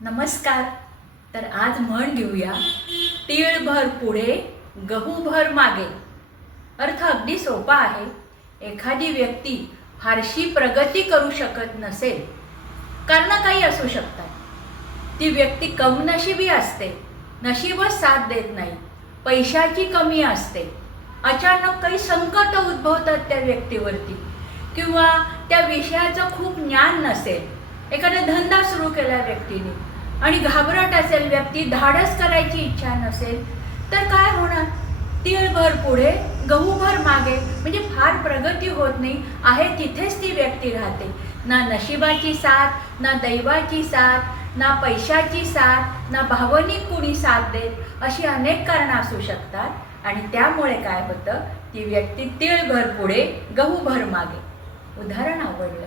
नमस्कार. तर आज म्हण घेऊया तीळभर पुढे गहूभर मागे. अर्थ अगदी सोपा आहे. एखादी व्यक्ती फारशी प्रगती करू शकत नसेल कारण काही असू शकतात. ती व्यक्ती कमनशिबी असते नशीबच साथ देत नाही पैशाची कमी असते. अचानक काही संकट उद्भवतात त्या व्यक्तीवरती किंवा त्या विषयाचं खूप ज्ञान नसेल. एखादा धंदा सुरू केला व्यक्तीने आणि घाबरट असेल व्यक्ती धाडस करायची इच्छा नसेल तर काय होणार? तीळभर पुढे गहूभर मागे म्हणजे फार प्रगती होत नाही आहे तिथेच ती व्यक्ती राहते. ना नशिबाची साथ ना दैवाची साथ ना पैशाची साथ ना भावनिक कुणी साथ देत अशी अनेक कारणं असू शकतात. आणि त्यामुळे काय होतं? ती व्यक्ती तीळभर पुढे गहूभर मागे. उदाहरण आवडलं.